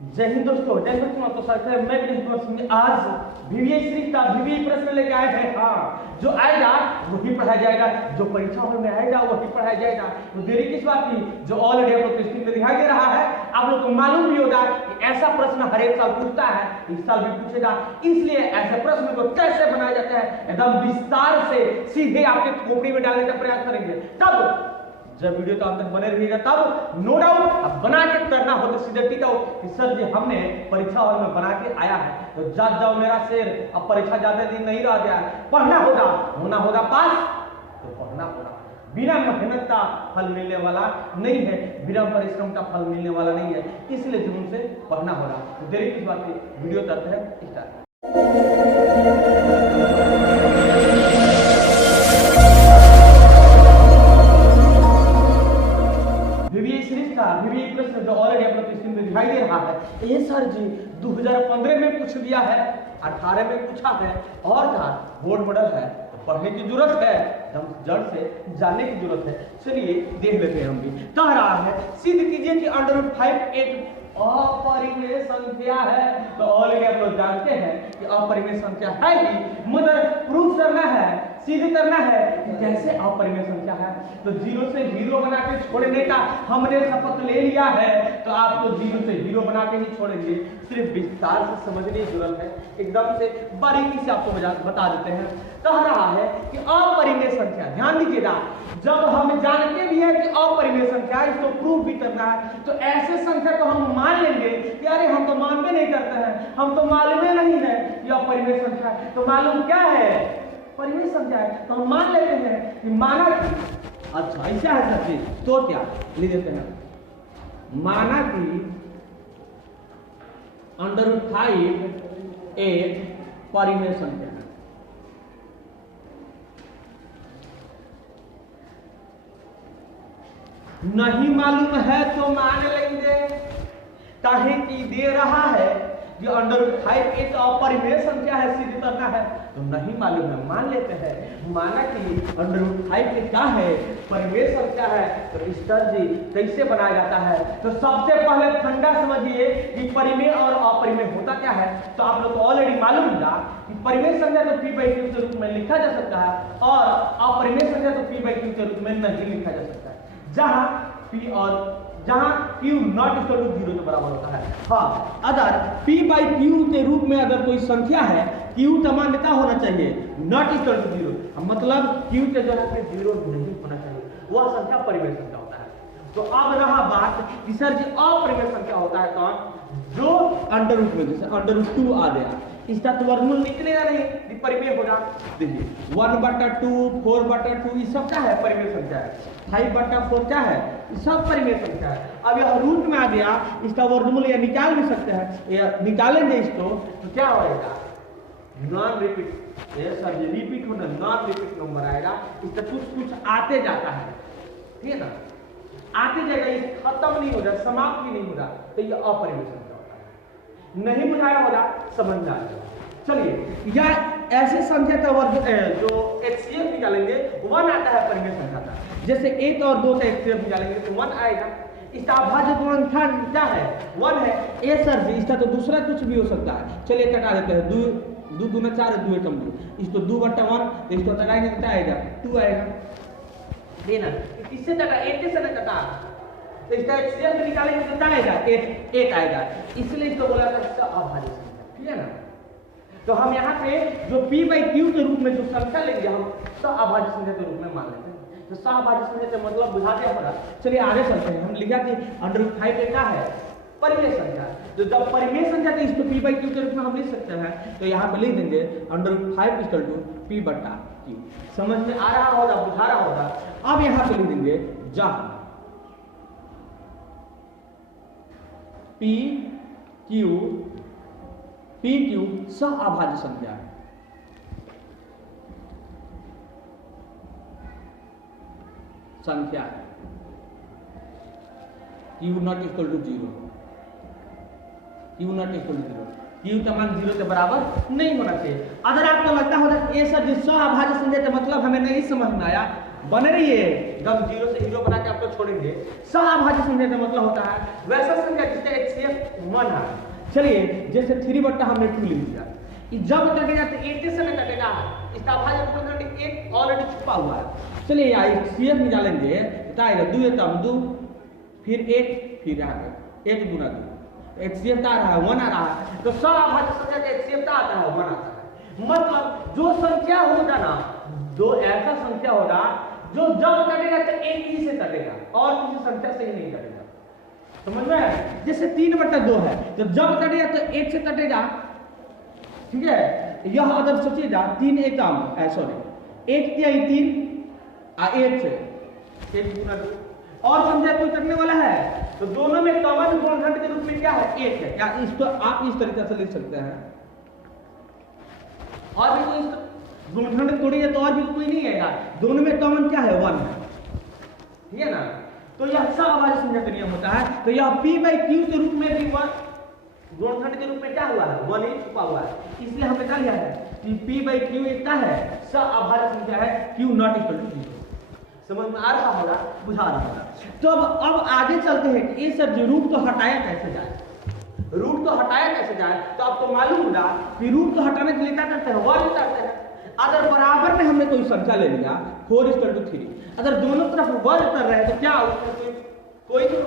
जय हिंद दोस्तों, तो सर मैं आज VVI सीरीज का VVI प्रश्न लेके आए हैं। हाँ, जो आएगा वही पढ़ाया जाएगा, जो परीक्षा हॉल में आएगा वही पढ़ाया जाएगा। तो देरी किस बात की, जो ऑलरेडी आप लोग को स्क्रीन पे दिखाई दे रहा है, आप लोग को मालूम भी होगा कि ऐसा प्रश्न हर एक साल पूछता है, इस साल भी पूछेगा। इसलिए ऐसे प्रश्न को कैसे बनाया जाता है एकदम विस्तार से सीधे आपके खोपड़ी में डालने का प्रयास करेंगे। तब जब वीडियो तो अंत तक बने रहिएगा, तब नो डाउट अब बना के करना हो तो सीधे टिक आउट कि सर जी हमने परीक्षा हॉल में बना के आया है। तो जाग जाओ मेरा शेर, अब परीक्षा ज्यादा दिन नहीं रह गया है, पढ़ना होगा, होना होगा पास तो पढ़ना होगा। बिना मेहनत का फल मिलने वाला नहीं है, बिना परिश्रम का फल मिलने वाला नहीं है, इसलिए जुनून से पढ़ना होगा। तो देरी किस बात की, वीडियो करते हैं स्टार्ट। VVI प्रश्न जो ऑलरेडी आप लोग को स्क्रीन पे दिखाई दे रहा है, ये सर जी 2015 में पूछ दिया है, 18 में पूछा है, और था बोर्ड मॉडल है तो पढ़ने की जरूरत है, एकदम जड़ से जानने की जरूरत है। चलिए देख लेते हैं हम भी। कह रहा है सिद्ध कीजिए कि √5 एक अपरिमेय संख्या है। तो ऑलरेडी आप लोग जानते हैं कि अपरिमेय संख्या है ही, मगर प्रूफ करना है, सिद्ध करना है कि कैसे अपरिमेय संख्या है। तो 0 से 0 बना के छोड़ने का हमने शपथ ले लिया है, तो आपको 0 से 0 बना के ही छोड़ेंगे। सिर्फ विस्तार से समझने की जरूरत है, एकदम से बारीकी से आपको बता देते हैं। कह रहा है कि अपरिमेय संख्या, ध्यान दीजिएगा, जब हम जानते भी है कि अपरिमेय संख्या है, इसको प्रूफ भी करना है, तो ऐसे संख्या को हम मान लेंगे कि अरे हम तो मानते नहीं करते हैं, हम तो मालूम नहीं है कि अपरिमेय संख्या है। तो मालूम क्या है, परिमेय संख्या है, तो हम मान लेते हैं कि माना कि, अच्छा ऐसा है सर जी, तो क्या लिख देते हैं, माना कि √5 एक परिमेय संख्या है। नहीं मालूम है तो मान लेंगे, काहे कि दे रहा है कि √5 एक अपरिमेय संख्या है, सिद्ध करना है, तो नहीं मालूम है मान लेते हैं। माना कि √5 क्या है, परिमेय संख्या है। तो इस तरह जी कैसे बनाया जाता है, तो सबसे पहले फंडा समझिए कि परिमेय और अपरिमेय होता क्या है। तो आप लोग को ऑलरेडी मालूम होगा कि परिमेय संख्या तो P/Q के रूप में लिखा जा सकता है, और अपरिमेय संख्या तो P/Q के रूप में नहीं लिखा जा सकता है, जहां Q नॉट इक्वल टू 0 के बराबर होता है। हाँ, अगर P/Q के रूप में अगर कोई संख्या है, Q समान्यता होना चाहिए, नॉट इक्वल टू 0, मतलब Q के जगह पे 0 नहीं होना चाहिए, वह संख्या परिमेय संख्या होता है। तो अब रहा बात कि सर जी अपरिमेय संख्या होता है कौन, जो अंडर रूट में, जैसे √2 आ गया, इसका तो वर्गमूल निकलेगा नहीं, परिमेय होगा। देखिए 1/2, 4/2, ये सब क्या है, परिमेय संख्या है। 5/4 क्या है, ये सब परिमेय संख्या है। अब यह रूट में आ गया, इसका वर्गमूल या निकाल भी सकते हैं, या निकालेंगे इसको तो क्या होगा, नॉन रिपीट, ये सर रिपीट होना, नॉन रिपीट नंबर आएगा। इसका कुछ आते जाता है, ठीक है ना, आते जाएगा, ये खत्म नहीं होगा, समाप्त भी नहीं होगा, तो ये अपरिमेय संख्या होता है। नहीं बुझाया होगा, समझ में आ जाएगा। चलिए, या ऐसे संख्या का वर्ग जो HCF निकालेंगे 1 आता है परिमेय संख्या का, जैसे 1 और 2 का HCF निकालेंगे तो 1 आएगा। इसका अभाज्य गुणनखंड क्या है, 1 है। ए सर जी इसका तो दूसरा कुछ भी हो सकता है, चलिए कटा देते हैं, 2 दूना 4, 2 एकम 2, इसको 2/1, इसको कटाएंगे तो क्या आएगा, 2 आएगा। देना किससे कटा, 8 से ना कटा, तो इसका HCF निकालेंगे तो क्या आएगा, 8 आएगा, इसलिए इसको बोला जाता है अभाज्य संख्या, ठीक है ना। तो हम यहाँ पे जो P/Q के रूप में जो संख्या लेंगे, हम सहअभाज्य संख्या के रूप में मान लेते हैं। तो सहअभाज्य संख्या का मतलब बुझा दिया होगा। चलिए आगे चलते हैं, हम लिखा कि √5 क्या है, परिमेय संख्या। तो जब परिमेय संख्या तो इसको P/Q के रूप में हम लिख सकते हैं, तो यहाँ पे लिख देंगे √5 = P/Q। समझ में आ रहा होगा, बुझा रहा होगा। अब यहाँ पे लिख देंगे जहां PQ सहअभाज्य संख्या है, Q not equal to 0, Q not equal to 0, Q का मान 0 के बराबर नहीं होना चाहिए। अगर आपको लगता होगा कि ये सर जी सहअभाज्य संख्या का मतलब हमें नहीं समझ में आया, बने रहिए, एकदम 0 से 0 बना के आपको छोड़ेंगे। सहअभाज्य संख्या का मतलब होता है वैसा संख्या जिसका HCF 1 है। चलिए जैसे 3 बट्टा हमने 2 लिख दिया, जब कटेगा तो 8 से न कटेगा, इसका अभाज्य गुणनखंड 1 ऑलरेडी छुपा हुआ है। चलिए यहाँ सीएफ निकालेंगे तो आएगा 2 एकम 2 फिर 1 फिर यहाँ पे 1 गुना 2, HCF का आ रहा है 1 आ रहा है, तो सब अभाज्य संख्या का HCF का आता है 1 आता है। मतलब जो संख्या होगा ना, दो ऐसा संख्या होगा जो जब कटेगा तो एक ही से कटेगा और किसी संख्या से ही नहीं कटेगा, समझ में आया? जैसे 3 बट्टा 2 है तो जब कटेगा तो 1 से कटेगा, ठीक है। यह अगर सोचिएगा 3 एकम सॉरी 1 या 3 1 से 1 गुना 2 और संख्या कोई कटने वाला है तो दोनों में कॉमन गुणनखंड के रूप में क्या है 1 है। या इसको आप इस तरीके से लिख सकते हैं, और भी कोई गुणनखंड थोड़ी है तो और भी कोई नहीं है यार, दोनों में कॉमन क्या है 1 है, ठीक है ना। तो यह सब अभाज्य संख्या का नियम होता है। तो यह p by q के रूप में भी गुणनखंड के रूप में क्या हुआ है 1 ही छुपा हुआ है, इसलिए हमने क्या लिया है कि p by q एक क्या है सब अभाज्य संख्या है, q not equal to 0। समझ में आ रहा होगा, बुझा रहा होगा। तो अब आगे चलते हैं कि ये सर रूट को हटाया कैसे जाए, रूट को हटाया कैसे जाए। तो आपको मालूम होगा कि रूट को हटाने के लिए क्या करते हैं, वर्ग करते हैं। अगर बराबर में हमने कोई संख्या ले लिया 4:3, अगर दोनों तरफ वर्ग कर रहे हैं तो क्या उसमें कोई तो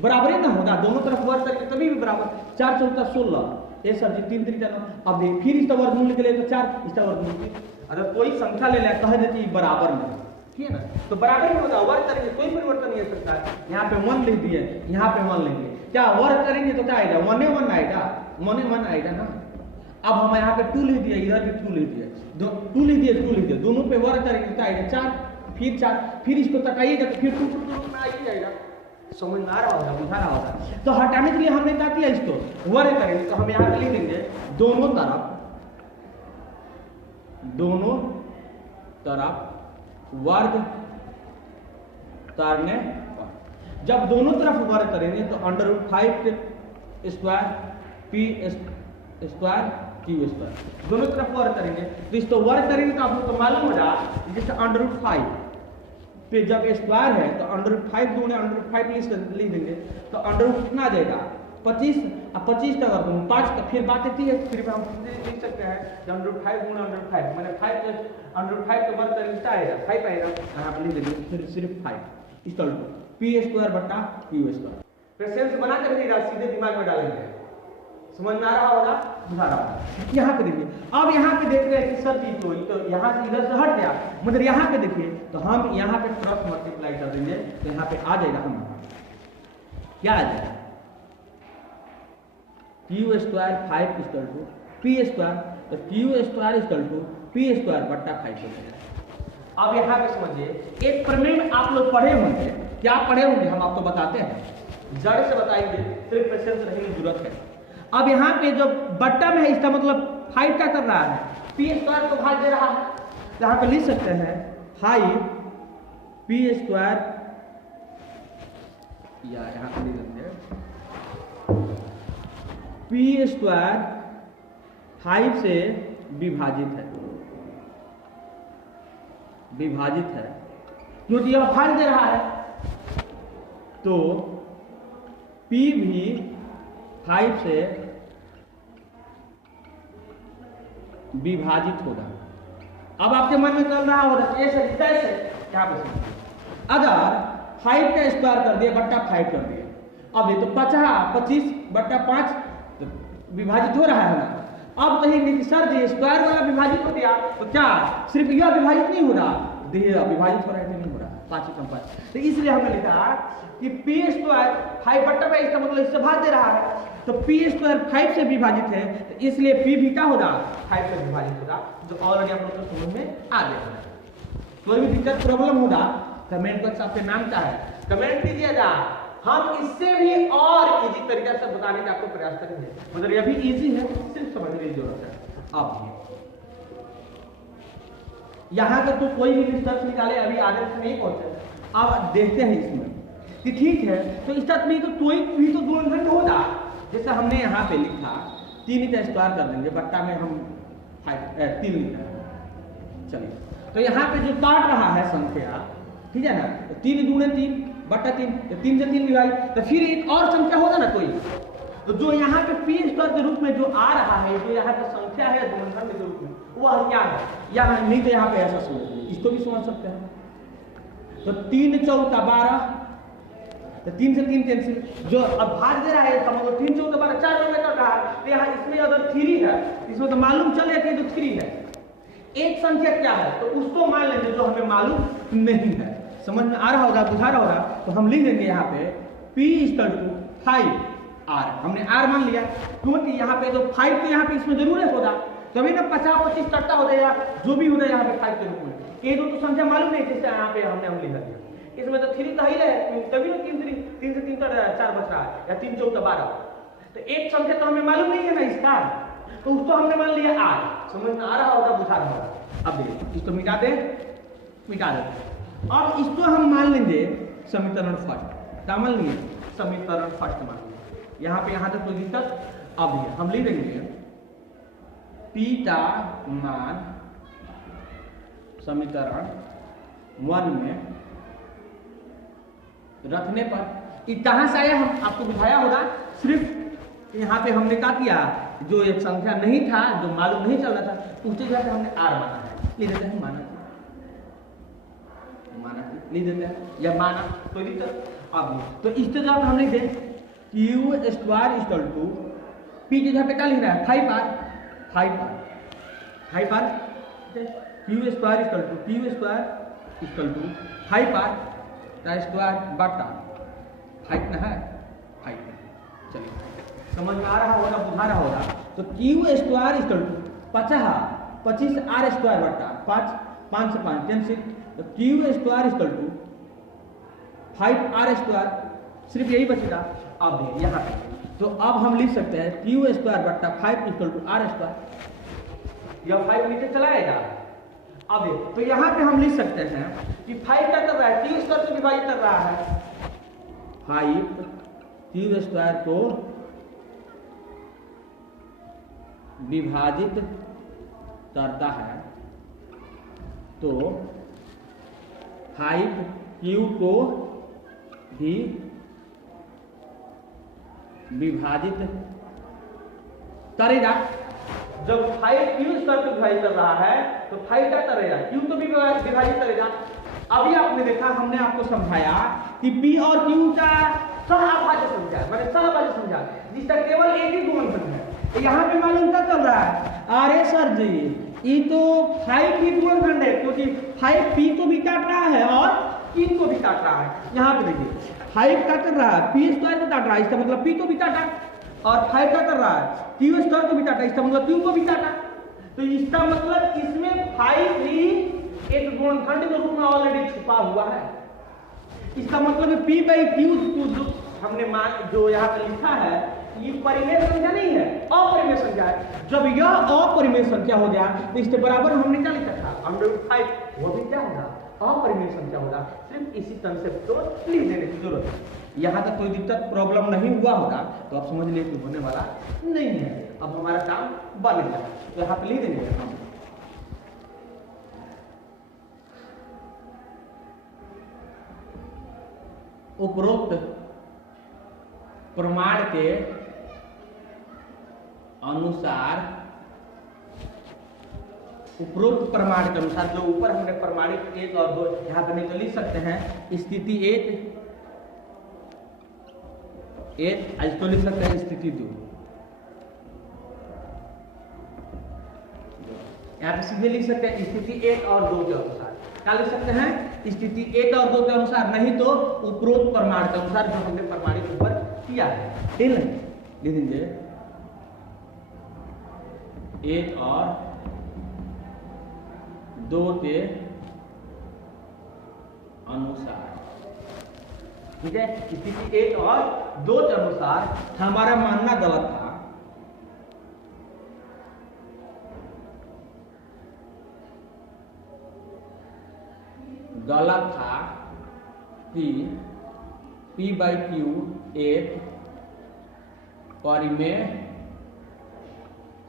बराबरी ना होगा, दोनों तरफ वर्ग करके तभी भी बराबर। 4 चौका 16, ये सर जी 3 3 9। अब देख फिर इसका वर्गमूल के लिए तो 4, इसका वर्गमूल। अगर कोई संख्या ले ले कह देती बराबर में, ठीक है ना, तो बराबर में होगा, वर्ग करेंगे कोई परिवर्तन नहीं हो सकता। यहाँ पे 1 लिख दिए, यहाँ पे 1 लेंगे, क्या वर्ग करेंगे तो क्या आएगा 1 1 आएगा, 1 1 आएगा ना। अब हम यहाँ पे 2 लिख दिए, इधर भी 2 लिख दिए, 2 लिख दिए 2 लिख दिए, दोनों पे वर्ग करेंगे तो आएगा 4 फिर 4, फिर इसको तकाइएगा तो फिर 2 में आ ही जाएगा। समझ में आ रहा होगा, बुझा रहा होगा। तो हटाने के लिए हमने क्या किया, इसको वर्ग करेंगे तो हम यहाँ पे लिख देंगे दोनों तरफ वर्ग करने पर। जब दोनों तरफ वर्ग करेंगे तो √5 square p square q square, दोनों तरफ वर्ग करेंगे तो इसको वर्ग करेंगे तो आपको तो मालूम होगा जैसे √5 पे जब स्क्वायर है तो √5 गुणे √5 लिख देंगे तो √ कितना आ जाएगा 25, अब 25 का वर्ग 5 का फिर बात आती है, फिर हम लिख सकते हैं जब √5 गुणे √5 मैंने 5 √5 का वर्ग करेंगे क्या आएगा 5 आएगा, यहाँ पे लिख देंगे फिर सिर्फ 5 इक्वल टू p स्क्वायर बटा q स्क्वायर। प्रेसेंस बना कर रखिएगा, सीधे दिमाग में डालेंगे। समझ में आ रहा होगा, बुझा रहा होगा। यहाँ पे देखिए, अब यहाँ पे देख रहे हैं कि सर चीज तो यहाँ से इधर से हट गया, मगर यहाँ पे देखिए तो हम यहाँ पे क्रॉस मल्टीप्लाई कर देंगे तो यहाँ पे आ जाएगा हम क्या आ जाएगा q square 5 equal to p square, तो q square equal to p square बट्टा 5 हो जाएगा। अब यहाँ पे समझिए एक प्रमेय आप लोग पढ़े होंगे, क्या पढ़े होंगे हम आपको बताते हैं, जड़ से बताएंगे, सिर्फ प्रेसेंस रखने की जरूरत है। अब यहाँ पे जो बट्टा में है इसका मतलब 5 क्या कर रहा है p स्क्वायर को भाग दे रहा है, यहाँ पे लिख सकते हैं 5 p स्क्वायर, या यहाँ पे लिख देंगे p स्क्वायर 5 से विभाजित है, क्योंकि यह भाग दे रहा है तो p भी 5 से विभाजित होगा। अब आपके मन में चल रहा होगा कैसे क्या अगर 5 का स्क्वायर कर दिया बट्टा 5 कर दिया, अब ये तो 25 बट्टा 5 तो विभाजित हो रहा है ना। अब कहीं सर जी स्क्वायर वाला विभाजित हो गया तो क्या सिर्फ यह विभाजित नहीं हो रहा, विभाजित हो रहा है कि नहीं हो रहा, 5 तो इसलिए हमने लिखा कि p स्क्वायर 5 बट्टा 5 इसका मतलब इससे भाग दे रहा है, तो p स्क्वायर 5 से विभाजित है तो इसलिए p भी क्या होगा 5 से विभाजित होगा, जो ऑलरेडी आप लोग को समझ में आ गया है। कोई भी दिक्कत प्रॉब्लम होगा कमेंट बॉक्स आपके नाम का है, कमेंट कीजिएगा, हम इससे भी और इजी तरीके से बताने का आपको प्रयास करेंगे, मगर यह भी इजी है, सिर्फ समझने की जरूरत है। अब यहाँ का तो कोई भी निष्कर्ष निकाले अभी आगे से नहीं पहुंचे, अब देखते हैं इसमें कि ठीक है तो इसका नहीं तो कोई भी तो गुणनखंड होगा, जैसे हमने यहाँ पे लिखा 3 का स्क्वायर कर देंगे, बट्टा में हम 3 लिखा है। चलिए तो यहाँ पे जो काट रहा है संख्या, ठीक है ना, तो 3 दूने 3 बट्टा 3, तो 3 से 3 विभाजित, तो फिर एक और संख्या होगा ना कोई, तो जो यहाँ पे पी स्क्वायर के रूप में जो आ रहा है, जो यहाँ पे संख्या है गुणनखंड के रूप में, वह क्या है? यहाँ नहीं तो यहाँ पे ऐसा समझ लीजिए, इसको भी समझ सकते हैं। तो 3 चौका 12, तो 3 से 3 कैंसिल, जो अब भाग दे रहा है समझो 3 चौका 12 4 में कर रहा है, तो यहाँ इसमें अगर 3 है, इसमें तो मालूम चले कि तो 3 है। एक संख्या क्या है तो उसको मान लेंगे जो हमें मालूम नहीं है। समझ में आ रहा होगा, बुझा रहा होगा। तो हम लिख देंगे यहाँ पे P = 5R, हमने R मान लिया क्योंकि यहाँ पे जो 5 तो यहाँ पे इसमें जरूर होगा, तभी ना 50-25 कट्टा हो जाएगा, जो भी होता है यहाँ पे 5 के रूप में। ये तो संख्या मालूम नहीं, जैसे यहाँ पे हमने लिखा दिया, इसमें तो 3 तो ही है, तभी ना 3 से 3 का 4 बच रहा है, या 3 चौका 12। तो एक संख्या तो हमें मालूम नहीं है ना इसका, तो उसको हमने मान लिया R। समझ में आ रहा होगा, बुझा रहा होगा। अब देखिए इसको मिटा दे। अब इसको हम मान लेंगे समीकरण फर्स्ट। क्या मान लेंगे? समीकरण फर्स्ट मान लेंगे। यहाँ तक कोई दिक्कत? अब हम लिख देंगे P का मान समीकरण 1 में रखने पर कहां से आया हम आपको बुझाया होगा। सिर्फ यहाँ पे हमने क्या किया, जो एक संख्या नहीं था, जो मालूम नहीं चल रहा था, उसके जगह पे हमने R माना है। लिख देते हैं माना लिख देते हैं, या माना कोई दिक्कत। अब तो इस जगह पे हम लिख दें Q² = P की जगह पे क्या लिख रहा है? 5R। Q² = 5R का स्क्वायर बटा 5 ना है 5। चलिए समझ में आ रहा होगा, बुझा रहा होगा। तो Q² = 25R² बटा 5, 5 से 5 कैंसिल, तो Q² = 5R², सिर्फ यही बचेगा। अब यहाँ पे तो अब हम लिख सकते हैं Q² बटा 5 = R², यह 5 नीचे चला आएगा। अब तो यहाँ पे हम लिख सकते हैं कि 5 क्या कर रहा है? Q² को विभाजित कर रहा है। 5 Q² को विभाजित करता है, तो 5Q को भी विभाजित करेगा। जब 5Q² को विभाजित कर रहा है तो 5 क्या करेगा? Q को भी विभाजित करेगा। अभी आपने देखा, हमने आपको समझाया कि P और Q का सहअभाज्य संख्या है, माने सहअभाज्य संख्या जिसका केवल एक ही गुणनखंड है। तो यहाँ पे मालूम क्या चल रहा है? अरे सर जी, ये तो 5 ही गुणनखंड है, क्योंकि 5 P को भी काट रहा है और Q को भी काट रहा है। यहाँ पे देखिए 5 क्या कर रहा है? P² को काट रहा है, इसका मतलब P को भी काटा, और 5 क्या कर रहा है? Q² को भी काटा, इसका मतलब Q को भी काटा। तो इसका मतलब इसमें 5 भी एक गुणनखंड के रूप में ऑलरेडी छुपा हुआ है। इसका मतलब P/Q जो हमने जो यहाँ पे लिखा है, ये परिमेय संख्या नहीं है, अपरिमेय संख्या है। जब यह अपरिमेय संख्या हो गया तो इसके बराबर हमने क्या लिखा था? √5, वो भी क्या होगा? अपरिमेय संख्या होगा। सिर्फ इसी कंसेप्ट को लिख देने की जरूरत है। यहाँ तक कोई दिक्कत प्रॉब्लम नहीं हुआ होगा तो आप समझ लीजिए होने वाला नहीं है। अब हमारा काम बन गया, तो यहाँ पे लिख देंगे हम उपरोक्त प्रमाण के अनुसार, उपरोक्त प्रमाण के अनुसार, जो ऊपर हमने प्रमाणित 1 और 2 यहाँ पे नहीं तो लिख सकते हैं, स्थिति 1 इसको लिख सकते हैं स्थिति 2। यहाँ पे सीधे लिख सकते हैं स्थिति 1 और 2 के अनुसार। क्या लिख सकते हैं? स्थिति 1 और 2 के अनुसार, नहीं तो उपरोक्त प्रमाण के अनुसार, जो हमने प्रमाणित ऊपर किया है। ठीक है, लिख दीजिए 1 और 2 के अनुसार। ठीक है, स्थिति 1 और 2 के अनुसार हमारा मानना गलत था। गलत था कि P/Q एक परिमेय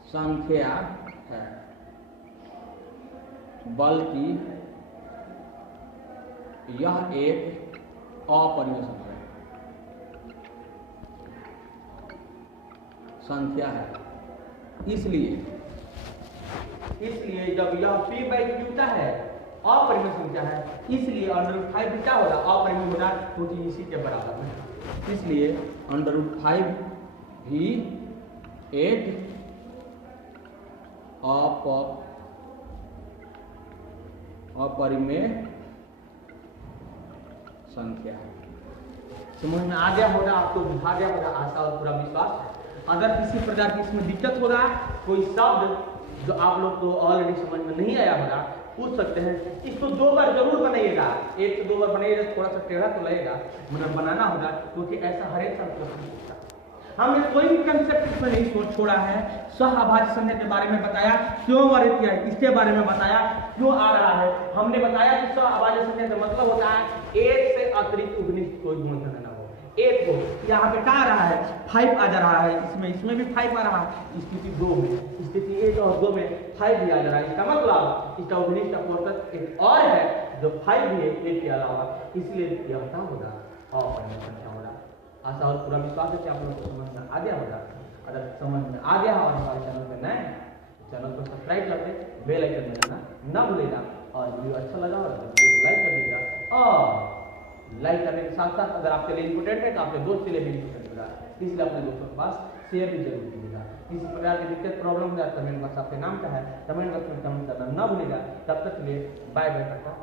संख्या है, बल्कि यह एक अपरिमेय संख्या है। संख्या है। इसलिए जब यह p बाई क्यू का है अपरिमेय संख्या है, इसलिए √5 क्या होगा, अपरिमेय होगा, क्योंकि इसी के बराबर है। इसलिए √5 भी एक अपरिमेय संख्या है। समझ में आ गया होगा, आपको बुझा गया होगा, आशा और पूरा विश्वास है। अगर किसी प्रकार की इसमें दिक्कत होगा, कोई शब्द जो आप लोग को ऑलरेडी समझ में नहीं आया होगा, पूछ सकते हैं। इसको 2 बार जरूर बनाइएगा, 1 से 2 बार बनाइएगा, थोड़ा सा टेढ़ा तो लगेगा, मतलब बनाना होगा, क्योंकि ऐसा हर एक शब्द पूछता है। हमने कोई भी कंसेप्ट इसमें नहीं छोड़ा है। सहअभाज्य संख्या के बारे में बताया, क्यों वर्णित किया इसके बारे में बताया, क्यों आ रहा है। हमने बताया कि सहअभाज्य संख्या का मतलब होता है एक से अतिरिक्त उग्निष्ठ कोई गुणनखंड न हो। एक को यहाँ पे क्या आ रहा है, 5 आ जा रहा है, इसमें भी 5 आ रहा है। स्थिति 2 में, स्थिति 1 और 2 में 5 भी आ जा रहा है। इसका मतलब इसका उग्निष्ठ अपवर्तक एक और है जो 5 भी है 1 के अलावा, इसलिए यह क्या होगा, अपरिमेय संख्या होगा। आशा और पूरा विश्वास है कि आप लोगों को समझ में आ गया होगा। अगर समझ में आ गया और हमारे चैनल पे नए चैनल को सब्सक्राइब करके बेल आइकन दबाना ना भूलेगा, और वीडियो अच्छा लगा और वीडियो को लाइक कर दीजिएगा। और लाइक करने के साथ साथ अगर आपके लिए इंपोर्टेंट है तो आपके दोस्त के लिए भी इंपोर्टेंट होगा, इसलिए अपने दोस्तों के पास शेयर भी जरूर कीजिएगा। किसी प्रकार की दिक्कत प्रॉब्लम हो जाए कमेंट बॉक्स आपके नाम का है, कमेंट बॉक्स में कमेंट करना ना भूलेगा। तब तक के लिए बाय बाय करता हूं।